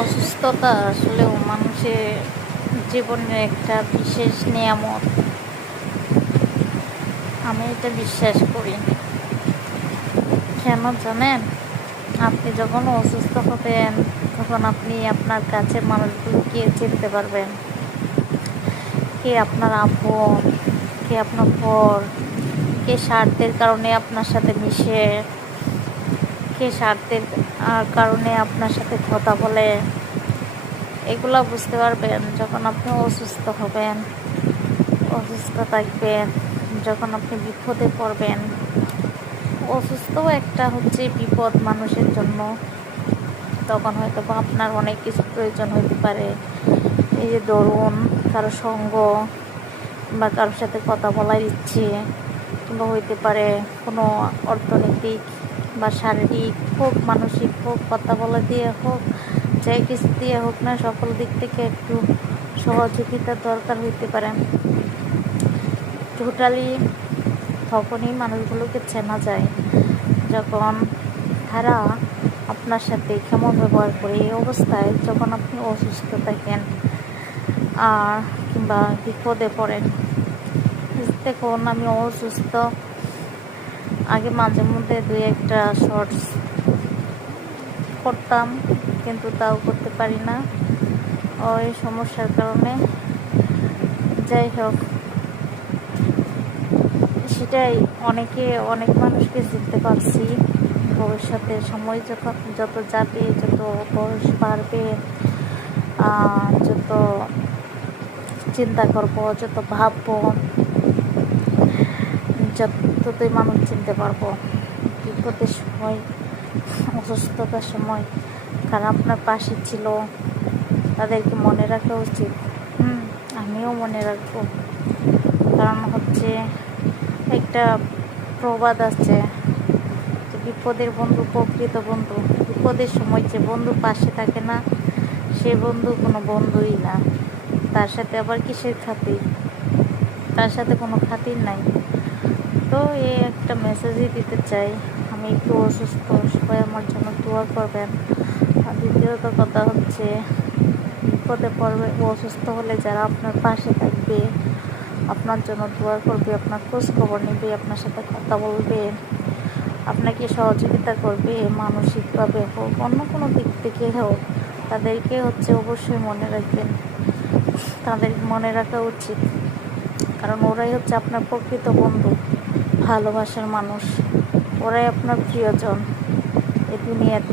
অসুস্থতা আসলেও মানুষের জীবনের একটা বিশেষ নিয়ামত। আমি এটা বিশ্বাস করি। কেন জানেন? আপনি যখন অসুস্থ হবেন তখন আপনি আপনার কাছের মানুষগুলোকে চিনতে পারবেন। কে আপনার আপন, কে আপনার পর, কে স্বার্থের কারণে আপনার সাথে মিশে, কে স্বার্থের কারণে আপনার সাথে কথা বলে। এগুলো বুঝতে পারবেন যখন আপনি অসুস্থ হবেন, অসুস্থ থাকবেন, যখন আপনি বিপদে পড়বেন। অসুস্থও একটা হচ্ছে বিপদ মানুষের জন্য। তখন হয়তো বা আপনার অনেক কিছু প্রয়োজন হতে পারে। এই যে ধরুন, কারো সঙ্গ বা কারোর সাথে কথা বলার ইচ্ছে, কিংবা হইতে পারে কোনো অর্থনৈতিক বা শারীরিক হোক, মানসিক হোক, কথা বলা দিয়ে হোক, যাই কিছু দিয়ে হোক না, সকল দিক থেকে একটু সহযোগিতার দরকার হইতে পারে। টোটালি তখনই মানুষগুলোকে চেনা যায় যখন তারা আপনার সাথে কেমন ব্যবহার করে। এই অবস্থায় যখন আপনি অসুস্থ থাকেন আর কিংবা বিপদে পড়েন, দেখুন আমি অসুস্থ, আগে মাঝে মধ্যে দুই একটা শর্টস করতাম, কিন্তু তাও করতে পারি না ওই সমস্যার কারণে। যাই হোক, সেটাই অনেক মানুষকে চিনতে পারছি। ভবিষ্যতে সময় যত যাবে, যত বয়স বাড়বে, যত চিন্তা করব, যত ভাববো, যতই মানুষ চিনতে পারবো। বিপদের সময়, অসুস্থতার সময় কারা আপনার পাশে ছিল তাদেরকে মনে রাখা উচিত। আমিও মনে রাখবো। কারণ হচ্ছে একটা প্রবাদ আছে যে বিপদের বন্ধু প্রকৃত বন্ধু। বিপদের সময় যে বন্ধু পাশে থাকে না, সে বন্ধু কোনো বন্ধুই না। তার সাথে আবার কিসের খাতির? তার সাথে কোনো খাতির নাই। তো এই একটা মেসেজই দিতে চাই, আমি একটু অসুস্থ, সবাই আমার জন্য দোয়া করবেন। আর দ্বিতীয়ত কথা হচ্ছে, বিপদে পড়বে, অসুস্থ হলে যারা আপনার পাশে থাকবে, আপনার জন্য দোয়া করবে, আপনার খোঁজ খবর নেবে, আপনার সাথে কথা বলবে, আপনাকে সহযোগিতা করবে, মানসিকভাবে হোক, অন্য কোনো দিক থেকে হোক, তাদেরকে হচ্ছে অবশ্যই মনে রাখবেন। তাদের মনে রাখা উচিত, কারণ ওরাই হচ্ছে আপনার প্রকৃত বন্ধু, ভালোবাসার মানুষ। ওরাই আপনার প্রিয়জন এই দুনিয়াতে।